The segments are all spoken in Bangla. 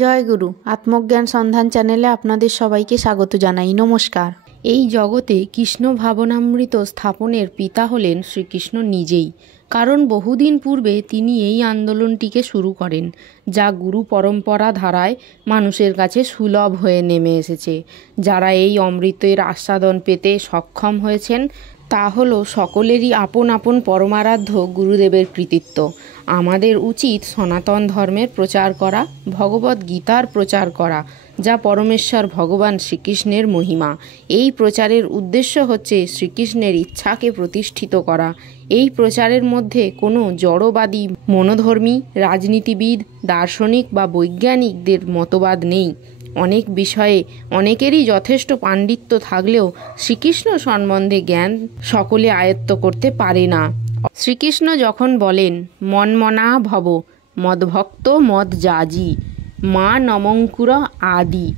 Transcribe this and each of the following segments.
জয় গুরু। আত্মজ্ঞান সন্ধান চ্যানেলে আপনাদের সবাইকে স্বাগত জানাই। নমস্কার। এই জগতে কৃষ্ণ ভাবনামৃত স্থাপনের পিতা হলেন শ্রীকৃষ্ণ নিজেই। কারণ বহুদিন পূর্বে তিনি এই আন্দোলনটিকে শুরু করেন, যা গুরু পরম্পরা ধারায় মানুষের কাছে সুলভ হয়ে নেমে এসেছে। যারা এই অমৃতের আস্বাদন পেতে সক্ষম হয়েছেন তা হলো সকলেরই আপন আপন পরমারাধ্য গুরুদেবের কৃতিত্ব। আমাদের উচিত সনাতন ধর্মের প্রচার করা, ভগবদ্ গীতার প্রচার করা, যা পরমেশ্বর ভগবান শ্রীকৃষ্ণের মহিমা। এই প্রচারের উদ্দেশ্য হচ্ছে শ্রীকৃষ্ণের ইচ্ছাকে প্রতিষ্ঠিত করা। এই প্রচারের মধ্যে কোনো জড়বাদী, মনোধর্মী, রাজনীতিবিদ, দার্শনিক বা বৈজ্ঞানিকদের মতবাদ নেই। অনেক বিষয়ে অনেকেরই যথেষ্ট পাণ্ডিত্য থাকলেও শ্রীকৃষ্ণ সম্বন্ধে জ্ঞান সকলে আয়ত্ত করতে পারে না। শ্রীকৃষ্ণ যখন বলেন মন্মনা ভব মদ্ভক্ত মদ যাজি মা নমঙ্কুর আদি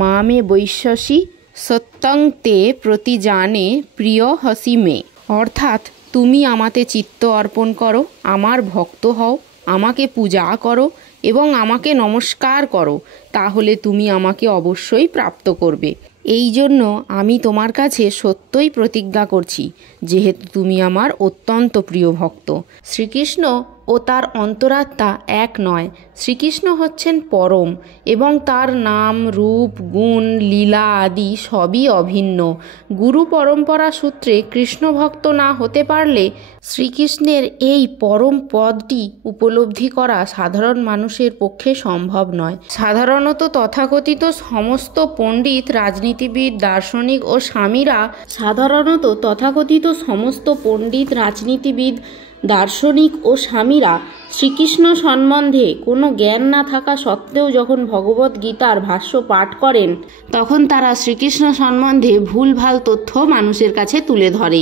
মা মে বৈশ্যসী সত্যং তে প্রতিজানে প্রিয় হসি মে, অর্থাৎ তুমি আমাতে চিত্ত অর্পণ করো, আমার ভক্ত হও, আমাকে পূজা করো এবং আমাকে নমস্কার করো, তাহলে তুমি আমাকে অবশ্যই প্রাপ্ত করবে। এই জন্য আমি তোমার কাছে সত্যই প্রতিজ্ঞা করছি, যেহেতু তুমি আমার অত্যন্ত প্রিয় ভক্ত। শ্রীকৃষ্ণ ও তার অন্তরাত্মা এক নয়। শ্রীকৃষ্ণ হচ্ছেন পরম এবং তার নাম, রূপ, গুণ, লীলা আদি সবই অভিন্ন। গুরু পরম্পরা সূত্রে কৃষ্ণ ভক্ত না হতে পারলে শ্রীকৃষ্ণের এই পরম পদটি উপলব্ধি করা সাধারণ মানুষের পক্ষে সম্ভব নয়। সাধারণত তথাকথিত সমস্ত পণ্ডিত, রাজনীতিবিদ, দার্শনিক ও স্বামীরা শ্রীকৃষ্ণ সম্বন্ধে কোনো জ্ঞান না থাকা সত্ত্বেও যখন ভগবদ্ গীতার ভাষ্য পাঠ করেন, তখন তারা শ্রীকৃষ্ণ সম্বন্ধে ভুলভাল তথ্য মানুষের কাছে তুলে ধরে।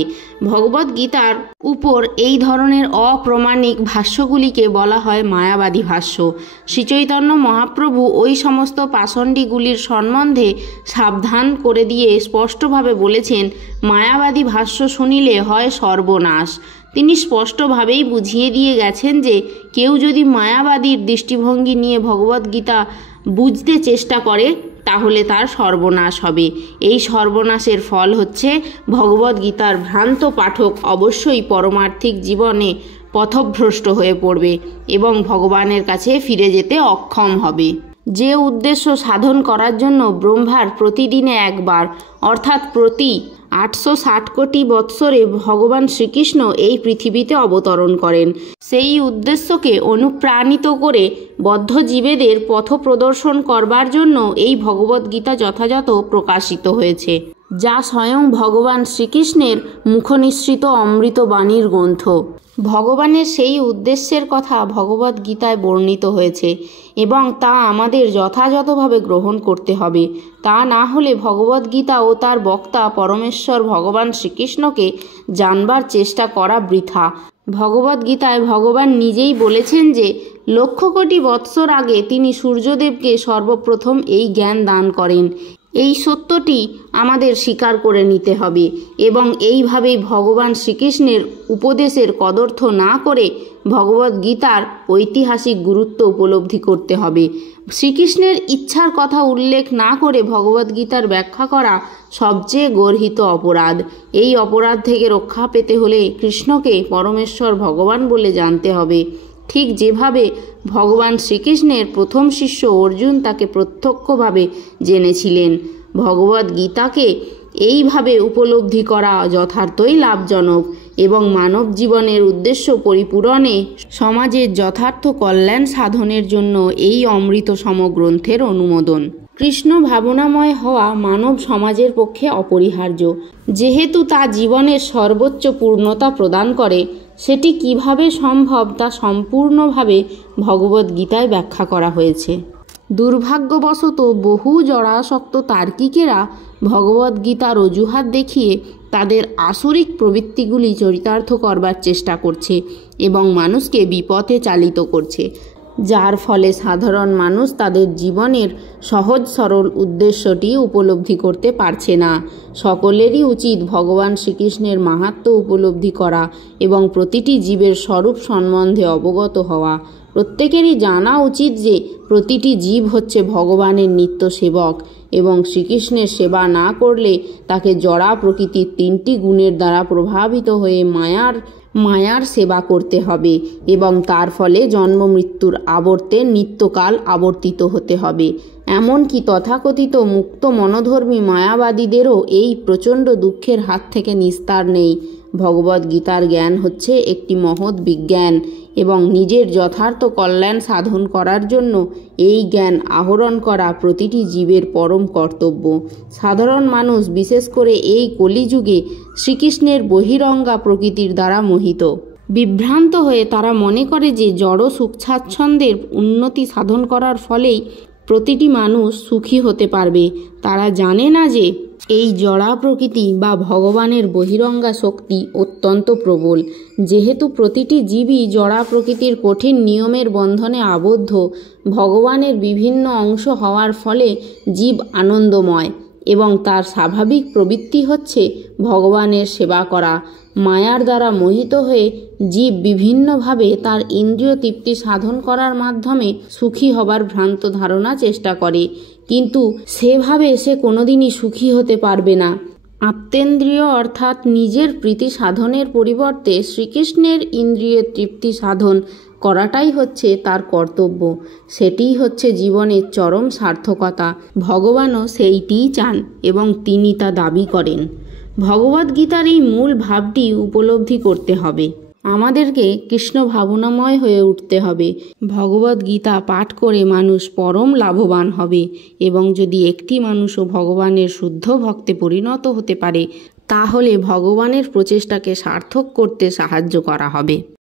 ভগবদ্ গীতার উপর এই ধরনের অপ্রামাণিক ভাষ্যগুলিকে বলা হয় মায়াবাদী ভাষ্য। শ্রীচৈতন্য মহাপ্রভু ওই সমস্ত পাষণ্ডীগুলির সম্বন্ধে সাবধান করে দিয়ে স্পষ্টভাবে বলেছেন, মায়াবাদী ভাষ্য শুনিলে হয় সর্বনাশ। তিনি স্পষ্টভাবেই বুঝিয়ে দিয়ে গেছেন যে কেউ যদি মায়াবাদীর দৃষ্টিভঙ্গি নিয়ে ভগবদ্গীতা বুঝতে চেষ্টা করে তাহলে তার সর্বনাশ হবে। এই সর্বনাশের ফল হচ্ছে ভগবদ্গীতার ভ্রান্ত পাঠক অবশ্যই পরমার্থিক জীবনে পথভ্রষ্ট হয়ে পড়বে এবং ভগবানের কাছে ফিরে যেতে অক্ষম হবে। যে উদ্দেশ্য সাধন করার জন্য ব্রহ্মার প্রতিদিনে একবার অর্থাৎ প্রতি 860 কোটি বৎসরে ভগবান শ্রীকৃষ্ণ এই পৃথিবীতে অবতরণ করেন, সেই উদ্দেশ্যকে অনুপ্রাণিত করে বদ্ধ জীবেদের পথ প্রদর্শন করবার জন্য এই ভগবদ্গীতা যথাযথ প্রকাশিত হয়েছে, যা স্বয়ং ভগবান শ্রীকৃষ্ণের মুখনিসৃত অমৃত বাণীর গ্রন্থ। ভগবানের সেই উদ্দেশ্যের কথা ভগবদ্গীতায় বর্ণিত হয়েছে এবং তা আমাদের যথাযথভাবে গ্রহণ করতে হবে। তা না হলে ভগবদ্গীতা ও তার বক্তা পরমেশ্বর ভগবান শ্রীকৃষ্ণকে জানবার চেষ্টা করা বৃথা। ভগবদ্গীতায় ভগবান নিজেই বলেছেন যে লক্ষ কোটি বৎসর আগে তিনি সূর্যদেবকে সর্বপ্রথম এই জ্ঞান দান করেন। এই সত্যটি আমাদের স্বীকার করে নিতে হবে এবং এইভাবেই ভগবান শ্রীকৃষ্ণের উপদেশের কদর্থ না করে ভগবদ্গীতার ঐতিহাসিক গুরুত্ব উপলব্ধি করতে হবে। শ্রীকৃষ্ণের ইচ্ছার কথা উল্লেখ না করে ভগবদ্গীতার ব্যাখ্যা করা সবচেয়ে গর্হিত অপরাধ। এই অপরাধ থেকে রক্ষা পেতে হলে কৃষ্ণকে পরমেশ্বর ভগবান বলে জানতে হবে, ঠিক যেভাবে ভগবান শ্রীকৃষ্ণের প্রথম শিষ্য অর্জুন তাকে প্রত্যক্ষভাবে জেনেছিলেন। ভগবদ্গীতাকে এইভাবে উপলব্ধি করা যথার্থই লাভজনক এবং মানব জীবনের উদ্দেশ্য পরিপূরণে, সমাজের যথার্থ কল্যাণ সাধনের জন্য এই অমৃতসম গ্রন্থের অনুমোদন। কৃষ্ণ ভাবনাময় হওয়া মানব সমাজের পক্ষে অপরিহার্য। যেহেতু তা জীবনের সর্বোচ্চ পূর্ণতা প্রদান করে, সেটি কিভাবে সম্ভব তা সম্পূর্ণভাবে ভগবদ্গীতায় ব্যাখ্যা করা হয়েছে। দুর্ভাগ্যবশত বহু জড়াসক্ত তার্কিকেরা ভগবদ্গীতার অজুহাত দেখিয়ে তাদের আসরিক প্রবৃত্তিগুলি চরিতার্থ করবার চেষ্টা করছে এবং মানুষকে বিপথে চালিত করছে, যার ফলে সাধারণ মানুষ তাদের জীবনের সহজ সরল উদ্দেশ্যটি উপলব্ধি করতে পারছে না। সকলেরই উচিত ভগবান শ্রীকৃষ্ণের মাহাত্ম্য উপলব্ধি করা এবং প্রতিটি জীবের স্বরূপ সম্বন্ধে অবগত হওয়া। প্রত্যেকেরই জানা উচিত যে প্রতিটি জীব হচ্ছে ভগবানের নিত্য সেবক এবং শ্রীকৃষ্ণের সেবা না করলে তাকে জড়া প্রকৃতির 3টি গুণের দ্বারা প্রভাবিত হয়ে মায়ার সেবা করতে হবে এবং তার ফলে জন্ম মৃত্যুর আবর্তে নিত্যকাল আবর্তিত হতে হবে। এমনকি তথাকথিত মুক্ত মনোধর্মী মায়াবাদীদেরও এই প্রচণ্ড দুঃখের হাত থেকে নিস্তার নেই। ভগবদ্গীতার জ্ঞান হচ্ছে একটি মহৎ বিজ্ঞান এবং নিজের যথার্থ কল্যাণ সাধন করার জন্য এই জ্ঞান আহরণ করা প্রতিটি জীবের পরম কর্তব্য। সাধারণ মানুষ বিশেষ করে এই কলিযুগে শ্রীকৃষ্ণের বহিরঙ্গা প্রকৃতির দ্বারা মোহিত। বিভ্রান্ত হয়ে তারা মনে করে যে জড় সুখ স্বাচ্ছন্দ্যের উন্নতি সাধন করার ফলেই প্রতিটি মানুষ সুখী হতে পারবে। তারা জানে না যে এই জড়া প্রকৃতি বা ভগবানের বহিরঙ্গা শক্তি অত্যন্ত প্রবল। যেহেতু প্রতিটি জীবই জড়া প্রকৃতির কঠিন নিয়মের বন্ধনে আবদ্ধ, ভগবানের বিভিন্ন অংশ হওয়ার ফলে জীব আনন্দময় এবং তার স্বাভাবিক প্রবৃত্তি হচ্ছে ভগবানের সেবা করা। মায়ার দ্বারা মোহিত হয়ে জীব বিভিন্নভাবে তার ইন্দ্রিয় তৃপ্তি সাধন করার মাধ্যমে সুখী হবার ভ্রান্ত ধারণা চেষ্টা করে, কিন্তু সেভাবে সে কোনোদিনই সুখী হতে পারবে না। আত্মেন্দ্রিয় অর্থাৎ নিজের প্রীতি সাধনের পরিবর্তে শ্রীকৃষ্ণের ইন্দ্রিয় তৃপ্তি সাধন করাটাই হচ্ছে তার কর্তব্য। সেটিই হচ্ছে জীবনের চরম সার্থকতা। ভগবানও সেইটিই চান এবং তিনি তা দাবি করেন। ভগবদ্গীতার এই মূল ভাবটি উপলব্ধি করতে হবে। আমাদেরকে কৃষ্ণ ভাবনাময় হয়ে উঠতে হবে। ভগবদ্গীতা পাঠ করে মানুষ পরম লাভবান হবে এবং যদি একটি মানুষও ভগবানের শুদ্ধ ভক্তে পরিণত হতে পারে, তাহলে ভগবানের প্রচেষ্টাকে সার্থক করতে সাহায্য করা হবে।